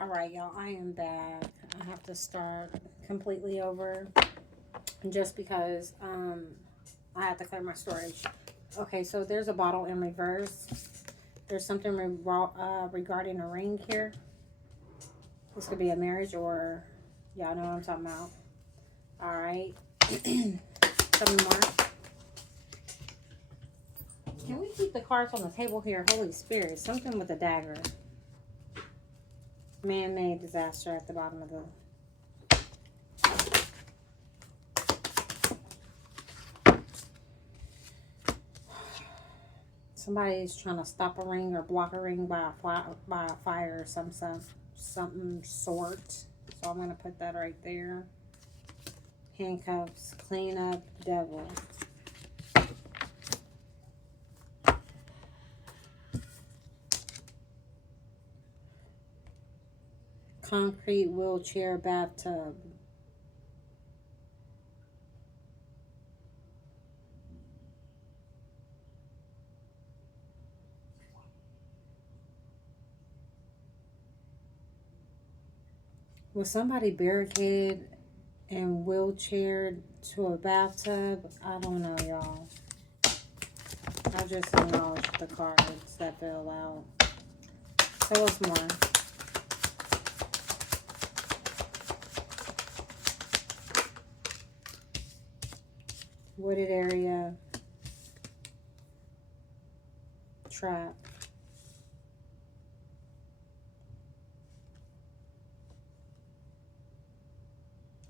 All right, y'all, I am back. I have to start completely over just because I had to clear my storage. Okay, so there's a bottle in reverse. There's something regarding a ring here. This could be a marriage or y'all know what I'm talking about. All right. Tell me more. Can we keep the cards on the table here? Holy Spirit, something with a dagger. Man-made disaster at the bottom of the... Somebody's trying to stop a ring or block a ring by a fire or something sort. So I'm going to put that right there. Handcuffs, clean up, devil. Concrete wheelchair bathtub. Was somebody barricaded and wheelchaired to a bathtub? I don't know, y'all. I just acknowledged the cards that fell out. Tell us more. Wooded area. Trap.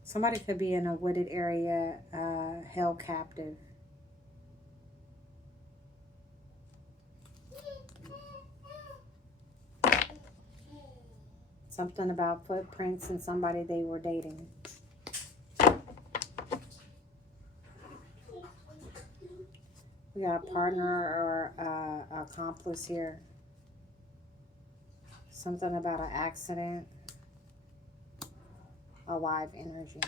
Somebody could be in a wooded area, held captive. Something about footprints and somebody they were dating. We got a partner or accomplice here. Something about an accident. Alive energy.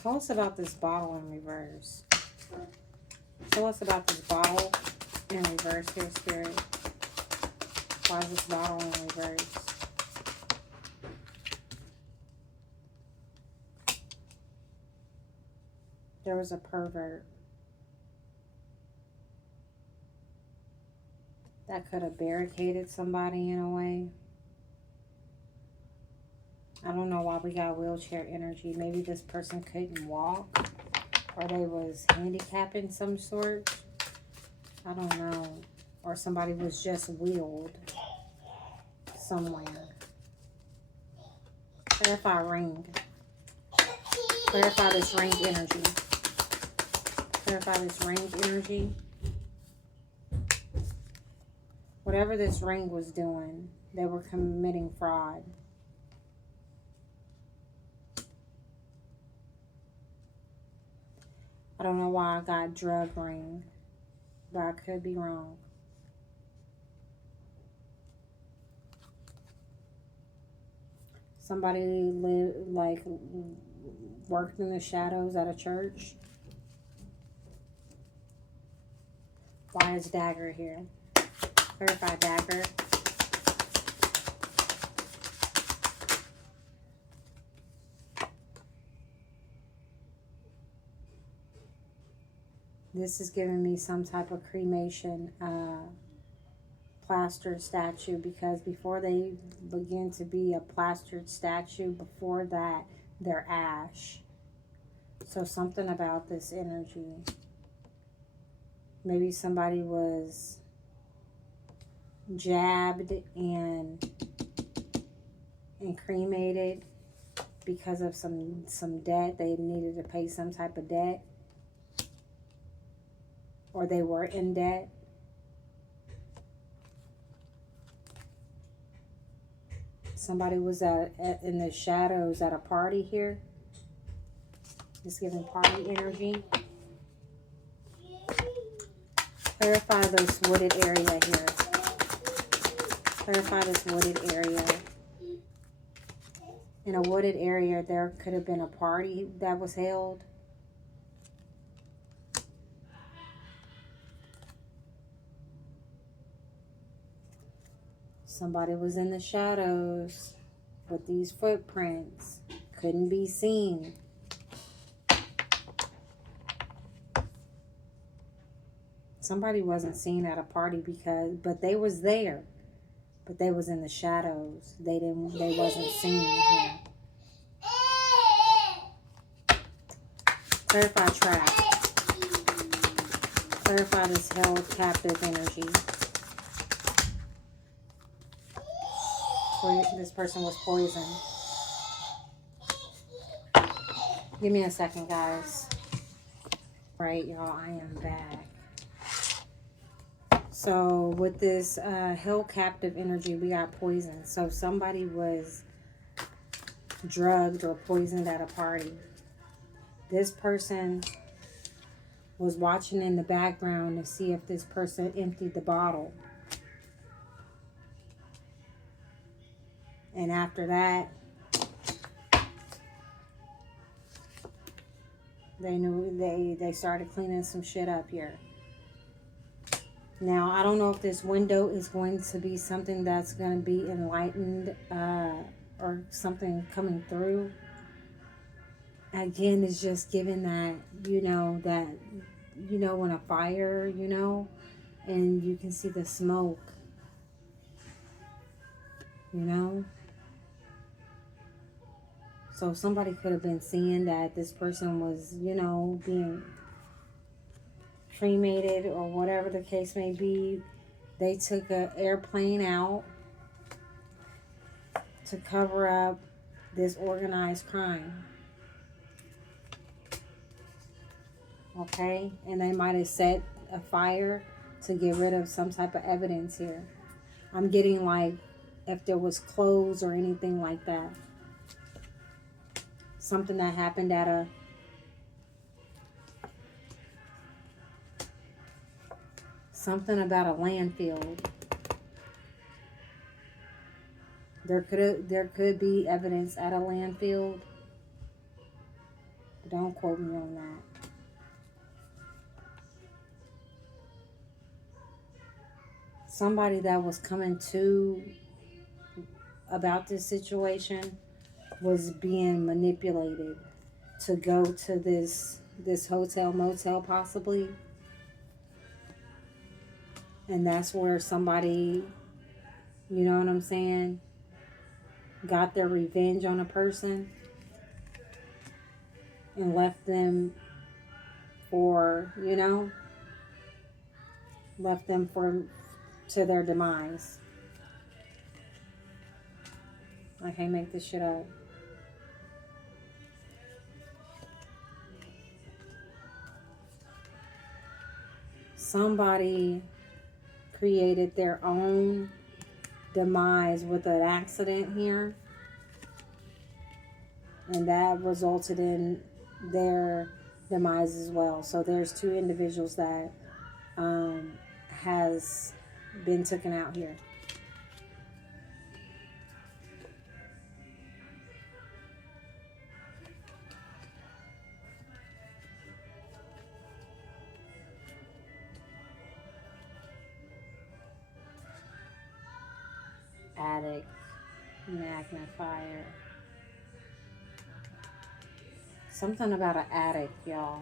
Tell us about this bottle in reverse. Tell us about this bottle in reverse here, Spirit. Why is this bottle in reverse? There was a pervert that could have barricaded somebody in a way. I don't know why we got wheelchair energy. Maybe this person couldn't walk or they was handicapped in some sort. I don't know. Or somebody was just wheeled somewhere. Clarify ring. Clarify this ring energy. Clarify this ring energy. Whatever this ring was doing, they were committing fraud. I don't know why I got drug ring, but I could be wrong. Somebody worked in the shadows at a church. Why is dagger here? Clarify dagger. This is giving me some type of cremation plastered statue, because before they begin to be a plastered statue, before that, they're ash. So something about this energy. Maybe somebody was jabbed and cremated because of some debt. They needed to pay some type of debt, or they were in debt. Somebody was in the shadows at a party here. Just giving party energy. Clarify this wooded area here. Clarify this wooded area. in a wooded area. There could have been a party that was held. Somebody was in the shadows with these footprints. Couldn't be seen. Somebody wasn't seen at a party but they was there. But they was in the shadows. They wasn't seen here. Clarify trap. Clarify this held captive energy. This person was poisoned. Give me a second, guys. Right, y'all, I am back. So with this held captive energy, we got poison. So somebody was drugged or poisoned at a party. This person was watching in the background to see if this person emptied the bottle. And after that, they knew they started cleaning some shit up here. Now, I don't know if this window is going to be something that's going to be enlightened or something coming through. Again, it's just given that, when a fire, and you can see the smoke, So somebody could have been seeing that this person was, being cremated or whatever the case may be. They took an airplane out to cover up this organized crime. Okay? And they might have set a fire to get rid of some type of evidence here. I'm getting like if there was clothes or anything like that. Something that happened at something about a landfill. There could be evidence at a landfill. Don't quote me on that. Somebody that was coming to about this situation was being manipulated to go to this hotel motel possibly. And that's where somebody, you know what I'm saying, got their revenge on a person and left them to their demise. I can't make this shit up. Somebody created their own demise with an accident here, and that resulted in their demise as well. So there's two individuals that has been taken out here. Attic, magnifier. Something about an attic, y'all.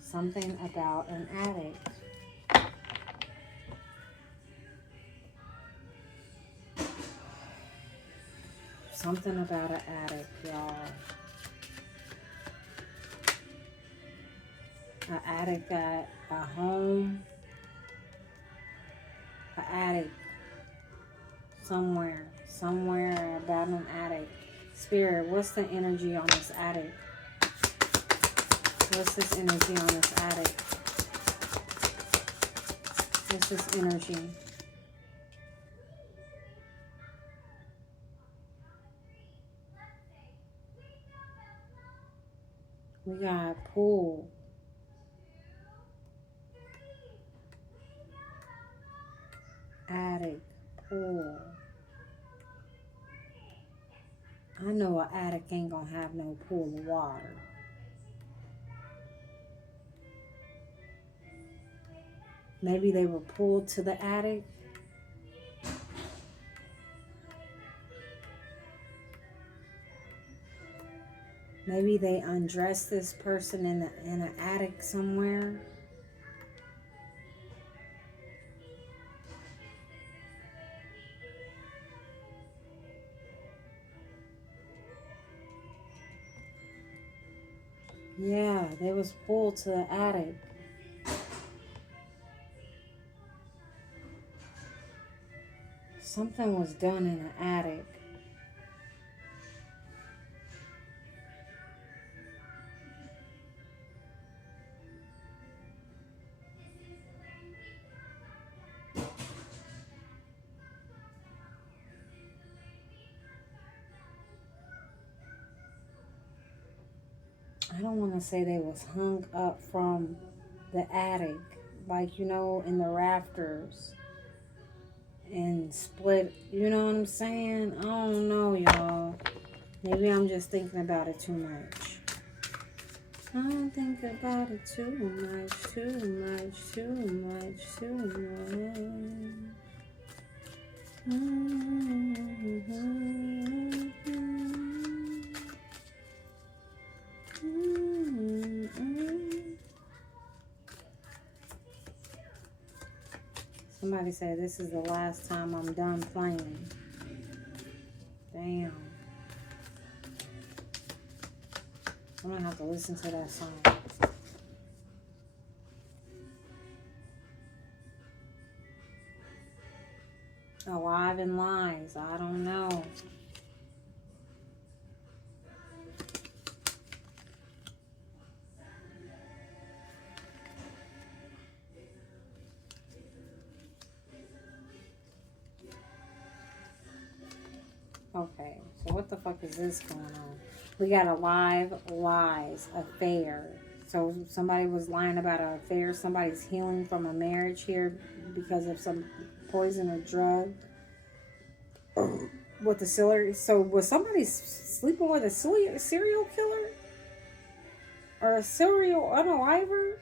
Something about an attic. Something about an attic, y'all. An attic at a home. An attic. Somewhere about an attic. Spirit, what's the energy on this attic? What's this energy on this attic? What's this energy? We got pool. Attic, pool. I know an attic ain't gonna have no pool of water. Maybe they were pulled to the attic. Maybe they undressed this person in an attic somewhere. Yeah, they was pulled to the attic. Something was done in the attic. I don't want to say they was hung up from the attic, like, you know, in the rafters and split. You know what I'm saying? I don't know, y'all. Maybe I'm just thinking about it too much. I think about it too much, too much, too much, too much. Somebody said this is the last time I'm done playing. Damn. I'm gonna have to listen to that song. Alive and Lies. I don't know. Okay, so what the fuck is this going on? We got Alive Lies affair. So somebody was lying about an affair. Somebody's healing from a marriage here because of some poison or drug. With the serial. So was somebody sleeping with a serial killer? Or a serial unaliver?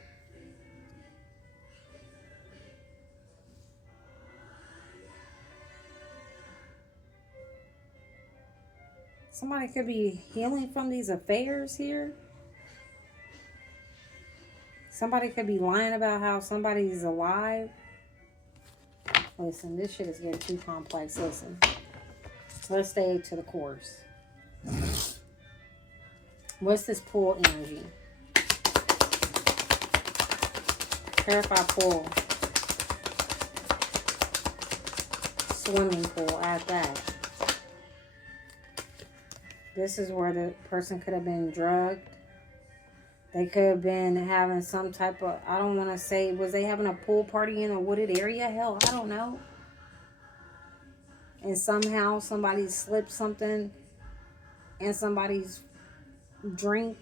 Somebody could be healing from these affairs here. Somebody could be lying about how somebody's alive. Listen, this shit is getting too complex. Listen. Let's stay to the course. What's this pool energy? Clarify pool. Swimming pool. Add that. This is where the person could have been drugged. They could have been having some type of, I don't want to say, was they having a pool party in a wooded area? Hell, I don't know. And somehow somebody slipped something in somebody's drink.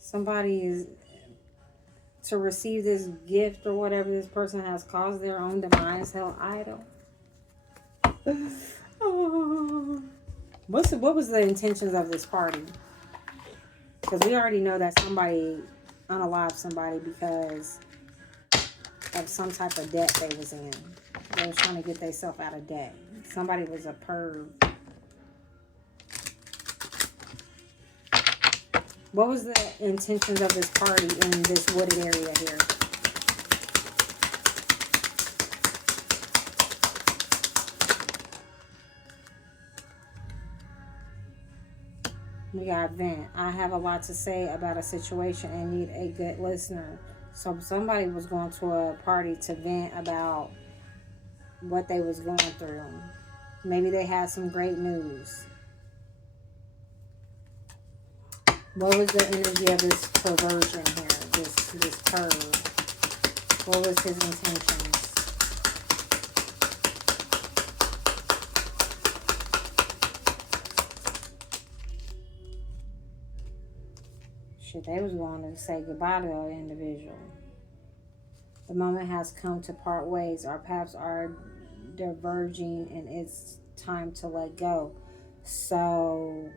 Somebody is to receive this gift or whatever this person has caused their own demise. Hell, I don't. Oh. What was the intentions of this party? Because we already know that somebody unalived somebody because of some type of debt they was in. They was trying to get themselves out of debt. Somebody was a perv. What was the intentions of this party in this wooded area here? We got vent. I have a lot to say about a situation and need a good listener. So somebody was going to a party to vent about what they was going through. Maybe they had some great news. What was the energy of this perversion here? This perv. What was his intentions? Shit, they was going to say goodbye to an individual. The moment has come to part ways. Our paths are diverging and it's time to let go. So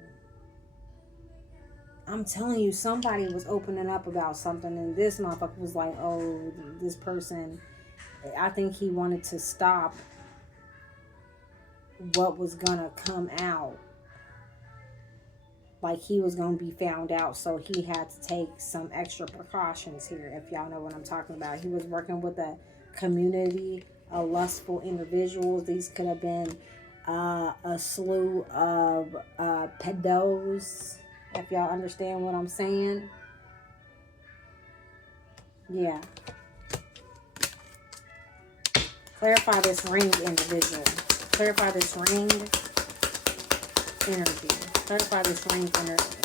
I'm telling you, somebody was opening up about something, and this motherfucker was like, oh, this person, I think he wanted to stop what was gonna come out. Like he was gonna be found out, so he had to take some extra precautions here, if y'all know what I'm talking about. He was working with a community of lustful individuals. These could have been a slew of pedos, if y'all understand what I'm saying. Yeah. Clarify this ring individual. Clarify this ring energy. Clarify this ring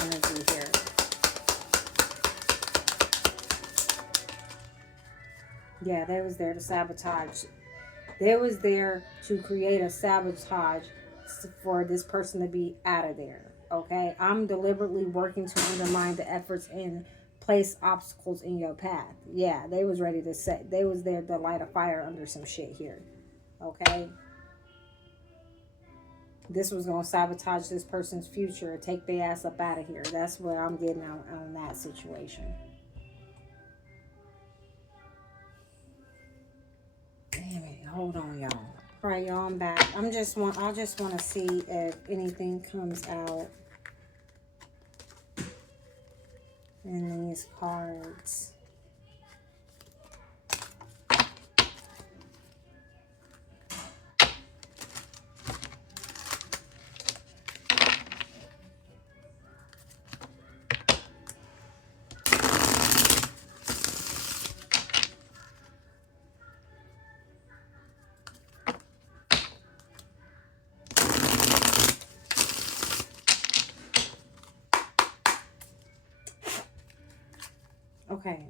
energy here. Yeah, they was there to sabotage. They was there to create a sabotage for this person to be out of there. Okay? I'm deliberately working to undermine the efforts and place obstacles in your path. Yeah, they was ready to set. They was there to light a fire under some shit here. Okay? This was going to sabotage this person's future, take their ass up out of here. That's what I'm getting on that situation. Damn it. Hold on, y'all. All right, y'all, I'm back. I just want to see if anything comes out in these cards. Okay.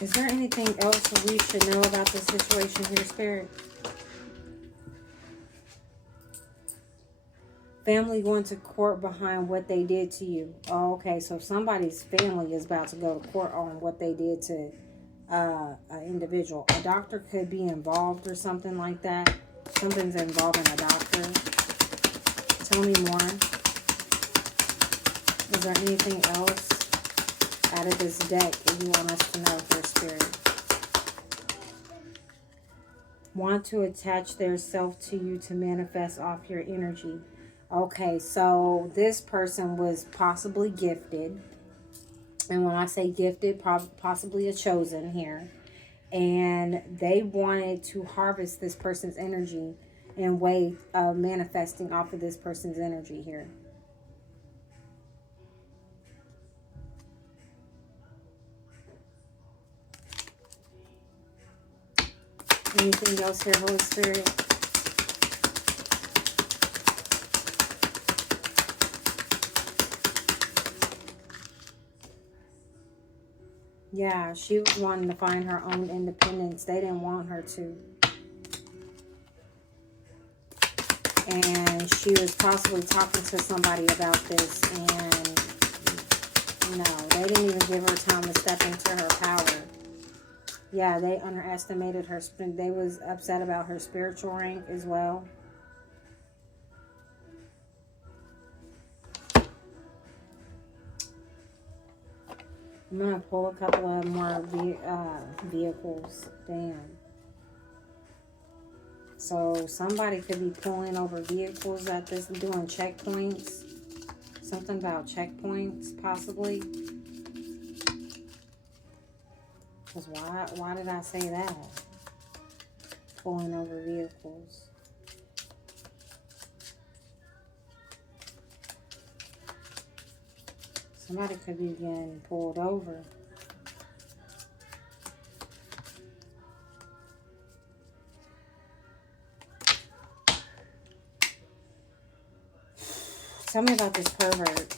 Is there anything else we should know about this situation here, Spirit? Family going to court behind what they did to you. Oh, okay, so somebody's family is about to go to court on what they did to an individual. A doctor could be involved or something like that. Something's involving a doctor. Tell me more. Is there anything else out of this deck that you want us to know, for Spirit? Want to attach their self to you to manifest off your energy. Okay, so this person was possibly gifted. And when I say gifted, possibly a chosen here. And they wanted to harvest this person's energy in way of manifesting off of this person's energy here. Anything else here, Holy Spirit? Yeah, she was wanting to find her own independence. They didn't want her to. And she was possibly talking to somebody about this, and no, they didn't even give her time to step into her power. Yeah, they underestimated her. They was upset about her spiritual rank as well. I'm going to pull a couple of more vehicles. Damn. So somebody could be pulling over vehicles at this, doing checkpoints. Something about checkpoints, possibly. Because why did I say that? Pulling over vehicles. Somebody could be getting pulled over. Tell me about this pervert.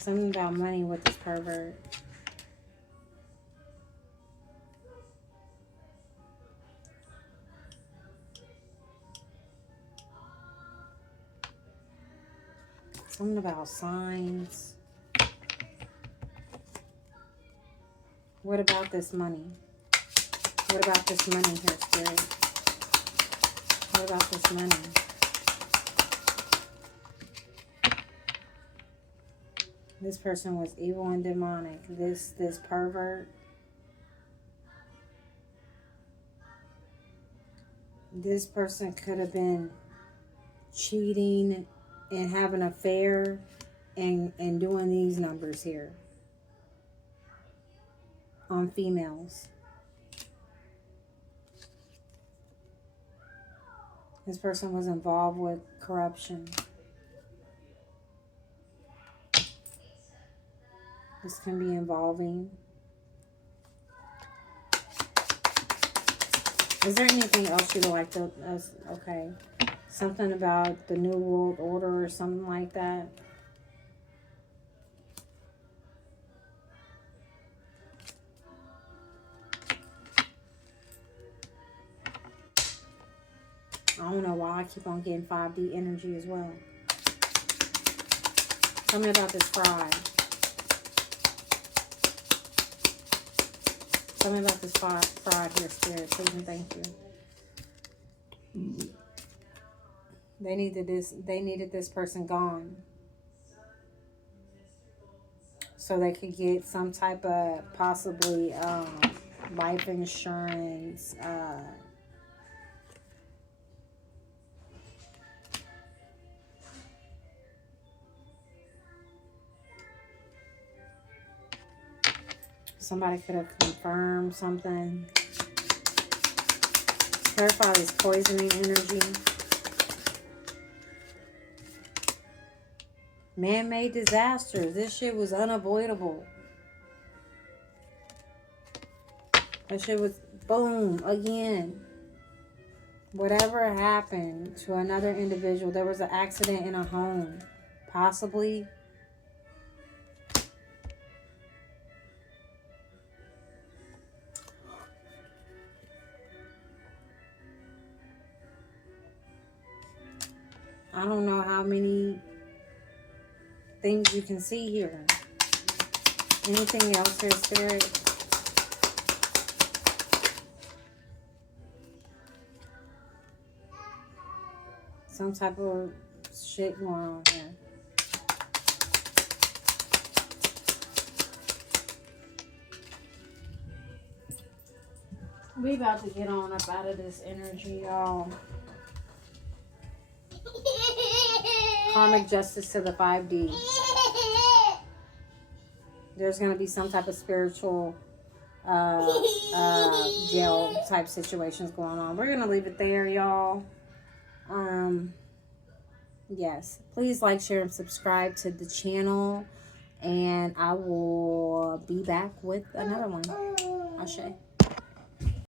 Something about money with this pervert. Something about signs. What about this money? What about this money here, Spirit? What about this money? This person was evil and demonic. This pervert. This person could have been cheating and having an affair and doing these numbers here on females. This person was involved with corruption. This can be involving. Is there anything else you'd like to... okay. Something about the New World Order or something like that. I don't know why I keep on getting 5D energy as well. Tell me about this fraud. Tell me about this fraud here, Spirit. Please and thank you. They needed this person gone. So they could get some type of possibly life insurance, somebody could have confirmed something. Clarify this poisoning energy. Man-made disasters. This shit was unavoidable. That shit was boom again. Whatever happened to another individual, there was an accident in a home. Possibly. I don't know how many things you can see here. Anything else here, Spirit? Some type of shit going on here. We about to get on up out of this energy, y'all. Karmic justice to the 5D. There's going to be some type of spiritual jail type situations going on. We're going to leave it there, y'all. Yes. Please like, share, and subscribe to the channel. And I will be back with another one. Ashe.